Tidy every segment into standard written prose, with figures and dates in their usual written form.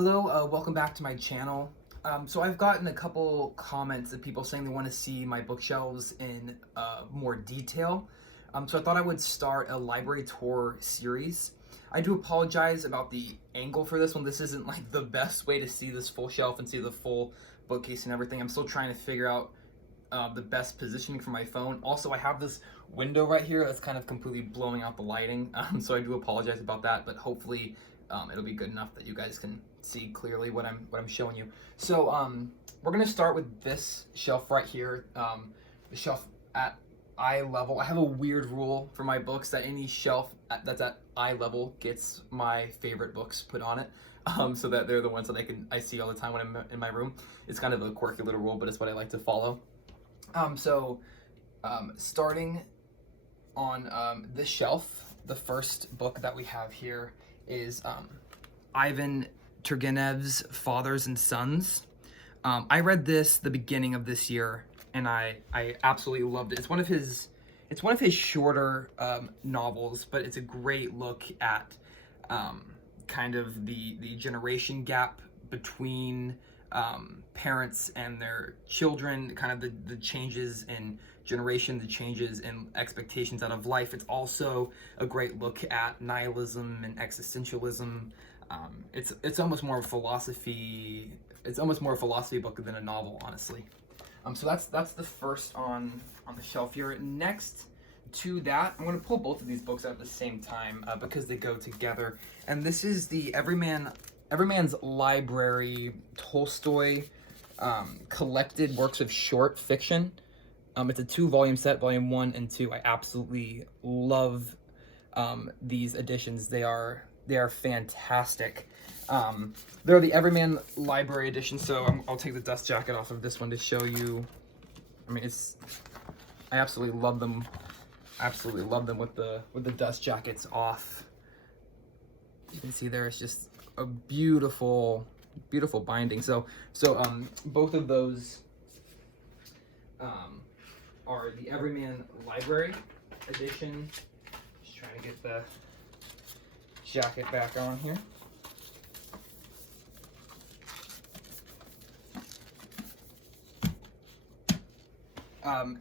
Hello, welcome back to my channel. So I've gotten a couple comments of people saying they want to see my bookshelves in more detail. So I thought I would start a library tour series. I do apologize about the angle for this one. This isn't like the best way to see this full shelf and see the full bookcase and everything. I'm still trying to figure out the best positioning for my phone. Also, I have this window right here that's kind of completely blowing out the lighting. So I do apologize about that, but hopefully it'll be good enough that you guys can see clearly what I'm showing you. So we're gonna start with this shelf right here, the shelf at eye level. I have a weird rule for my books that any shelf that's at eye level gets my favorite books put on it, so that they're the ones that I see all the time when I'm in my room. It's kind of a quirky little rule, but it's what I like to follow. Starting on this shelf, the first book that we have here is Ivan Turgenev's Fathers and Sons. I read this the beginning of this year, and I absolutely loved it. It's one of his shorter novels, but it's a great look at kind of the generation gap between parents and their children, kind of the changes in generation, the changes in expectations out of life. It's also a great look at nihilism and existentialism. It's almost more of a philosophy. It's almost more a philosophy book than a novel, honestly. So that's the first on the shelf here. Next to that, I'm going to pull both of these books out at the same time because they go together. And this is the Everyman's Library Tolstoy collected works of short fiction. It's a 2-volume set, volume 1 and 2. I absolutely love these editions. They are fantastic. They're the Everyman Library edition, so I'll take the dust jacket off of this one to show you. I mean, I absolutely love them. Absolutely love them with the dust jackets off. You can see there, it's just a beautiful binding. So both of those are the Everyman Library edition. Just trying to get the jacket back on here.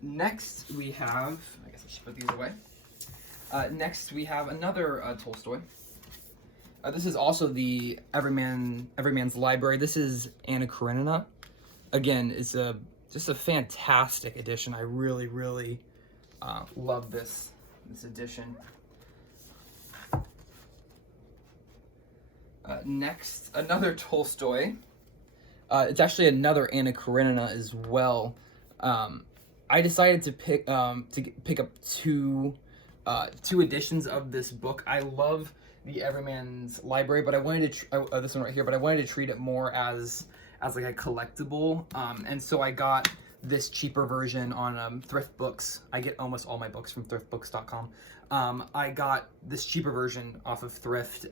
Next we have, I guess I should put these away. Next we have another Tolstoy. This is also the Everyman's Library. This is Anna Karenina. Again, it's just a fantastic edition. I really love this edition. Next, another Tolstoy. It's actually another Anna Karenina as well. I decided to pick up two editions of this book. I love the Everyman's Library, but I wanted to this one right here. But I wanted to treat it more as like a collectible, and so I got this cheaper version on Thrift Books. I get almost all my books from thriftbooks.com. I got this cheaper version off of Thrift,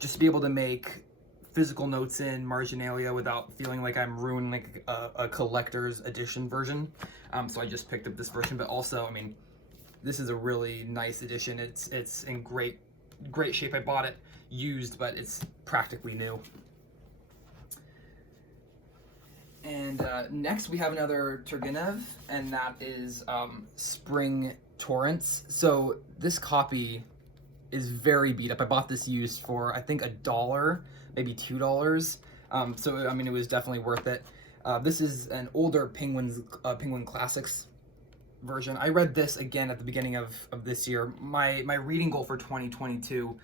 just to be able to make physical notes in marginalia without feeling like I'm ruining like a collector's edition version. So I just picked up this version, but also, I mean, this is a really nice edition. It's in great shape. I bought it used, but it's practically new. And next we have another Turgenev, and that is Spring Torrance. So this copy is very beat up. I bought this used for I think $1, maybe $2. So I mean, it was definitely worth it. This is an older Penguin Classics version. I read this again at the beginning of this year. My reading goal for 2022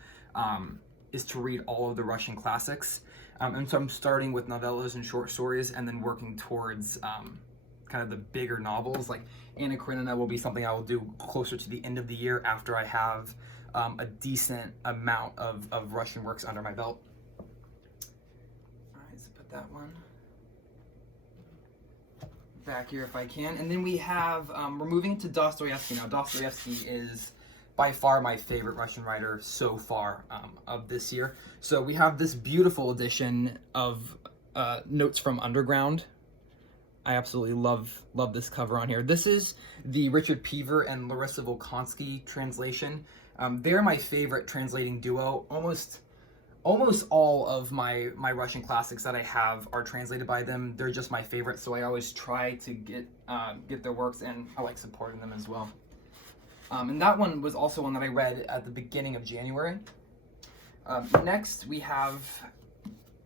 is to read all of the Russian classics. And so I'm starting with novellas and short stories and then working towards kind of the bigger novels. Like Anna Karenina will be something I will do closer to the end of the year after I have a decent amount of Russian works under my belt. All right, so put that one back here if I can. And then we have, we're moving to Dostoevsky now. Dostoevsky is by far my favorite Russian writer so far of this year. So we have this beautiful edition of Notes from Underground. I absolutely love this cover on here. This is the Richard Pever and Larissa Volkonsky translation. They're my favorite translating duo. almost all of my Russian classics that I have are translated by them. They're just my favorite, so I always try to get their works, and I like supporting them as well. And that one was also one that I read at the beginning of January. Next, we have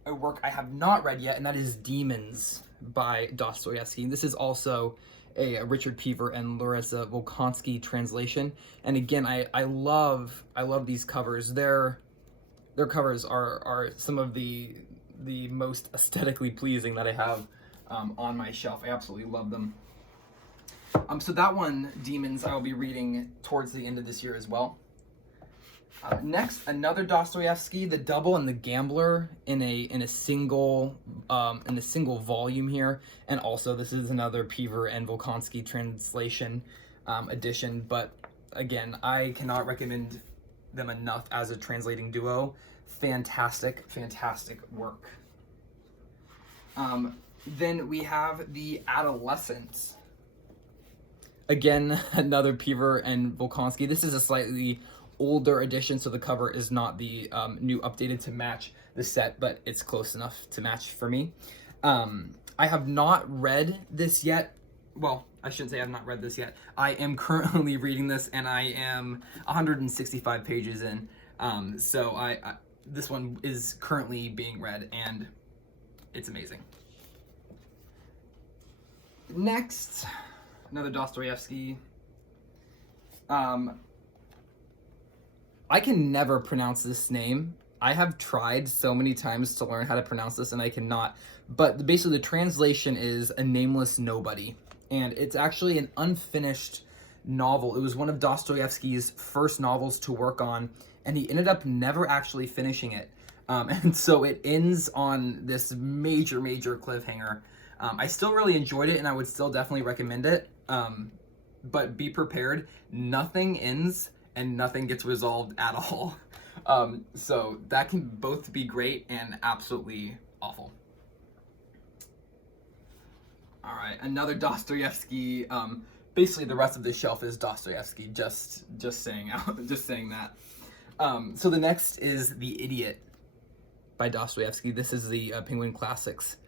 a work I have not read yet, and that is Demons by Dostoevsky. This is also a Richard Pever and Larissa Volkansky translation. And again, I love these covers. Their covers are some of the most aesthetically pleasing that I have on my shelf. I absolutely love them. So that one, Demons, I will be reading towards the end of this year as well. Next, another Dostoevsky, The Double and the Gambler, in a single volume here, and also this is another Pever and Volkansky translation edition. But again, I cannot recommend them enough as a translating duo. Fantastic work. Then we have The Adolescent. Again, another Pever and Volkansky. This is a slightly older edition, so the cover is not the new updated to match the set, but it's close enough to match for me. I have not read this yet. Well, I shouldn't say I have not read this yet. I am currently reading this, and I am 165 pages in. So this one is currently being read, and it's amazing. Next, another Dostoevsky. I can never pronounce this name. I have tried so many times to learn how to pronounce this, and I cannot. But basically, the translation is A Nameless Nobody, and it's actually an unfinished novel. It was one of Dostoevsky's first novels to work on, and he ended up never actually finishing it. And so it ends on this major cliffhanger. I still really enjoyed it, and I would still definitely recommend it. But be prepared, nothing ends and nothing gets resolved at all. So that can both be great and absolutely awful. All right, another Dostoevsky. Basically, the rest of the shelf is Dostoevsky. Just saying that. So the next is The Idiot by Dostoevsky. This is the Penguin Classics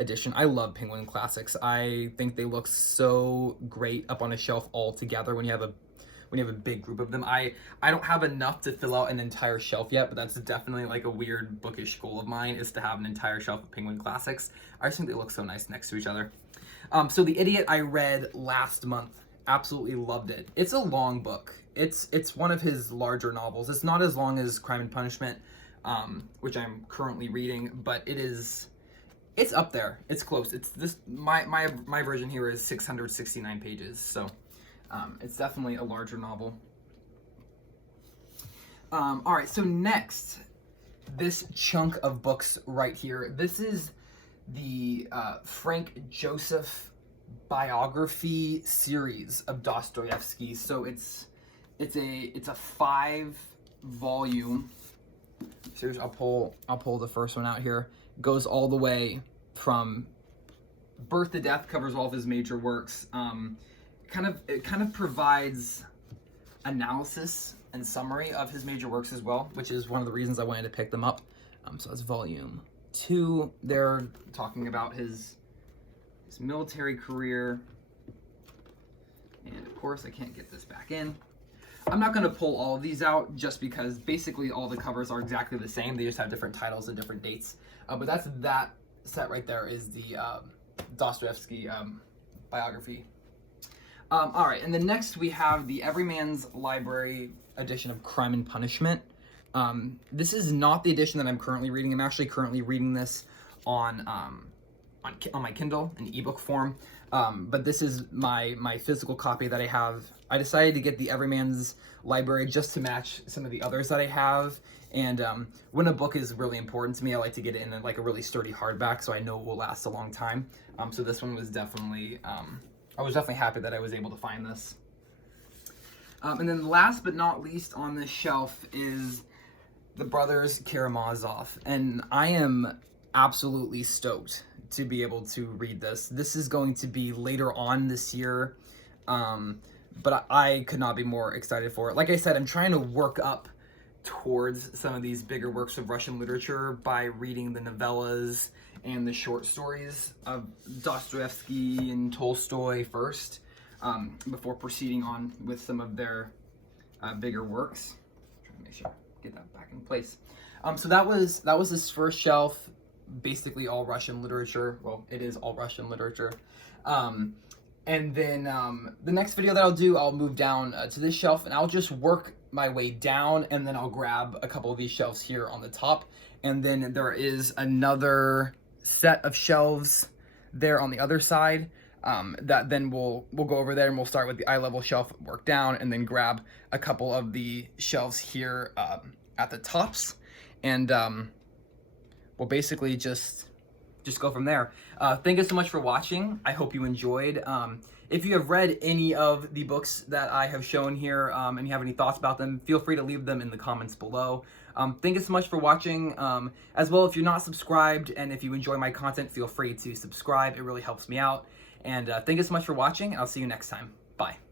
edition. I love Penguin Classics. I think they look so great up on a shelf all together when you have a big group of them. I don't have enough to fill out an entire shelf yet, but that's definitely like a weird bookish goal of mine, is to have an entire shelf of Penguin Classics. I just think they look so nice next to each other. So The Idiot I read last month. Absolutely loved it. It's a long book. It's one of his larger novels. It's not as long as Crime and Punishment, which I'm currently reading, but it's up there. It's close. It's this my version here is 669 pages, so it's definitely a larger novel. All right, so next, this chunk of books right here. This is the Frank Joseph biography series of Dostoevsky. So it's a 5-volume. Seriously, I'll pull the first one out here. Goes all the way from birth to death, covers all of his major works. It kind of provides analysis and summary of his major works as well, which is one of the reasons I wanted to pick them up. So that's volume 2. They're talking about his military career, and of course I can't get this back in. I'm not going to pull all of these out just because basically all the covers are exactly the same. They just have different titles and different dates. But that set right there is the Dostoevsky biography. All right, and then next we have the Everyman's Library edition of Crime and Punishment. This is not the edition that I'm currently reading. I'm actually currently reading this on my Kindle in ebook form. But this is my physical copy that I have. I decided to get the Everyman's Library just to match some of the others that I have. And when a book is really important to me, I like to get it in like a really sturdy hardback so I know it will last a long time. So this one was definitely, I was definitely happy that I was able to find this. And then last but not least on this shelf is the Brothers Karamazov. And I am absolutely stoked to be able to read this. This is going to be later on this year, but I could not be more excited for it. Like I said, I'm trying to work up towards some of these bigger works of Russian literature by reading the novellas and the short stories of Dostoevsky and Tolstoy first, before proceeding on with some of their bigger works. Trying to make sure get that back in place. So that was this first shelf, basically all Russian literature. Well, it is all Russian literature. And then the next video that I'll do, I'll move down to this shelf, and I'll just work my way down, and then I'll grab a couple of these shelves here on the top. And then there is another set of shelves there on the other side, that then we'll go over there, and we'll start with the eye level shelf, work down, and then grab a couple of the shelves here at the tops, and we'll basically just go from there. Thank you so much for watching. I hope you enjoyed. If you have read any of the books that I have shown here, and you have any thoughts about them, feel free to leave them in the comments below. Thank you so much for watching. As well, if you're not subscribed and if you enjoy my content, feel free to subscribe. It really helps me out. And thank you so much for watching. I'll see you next time. Bye.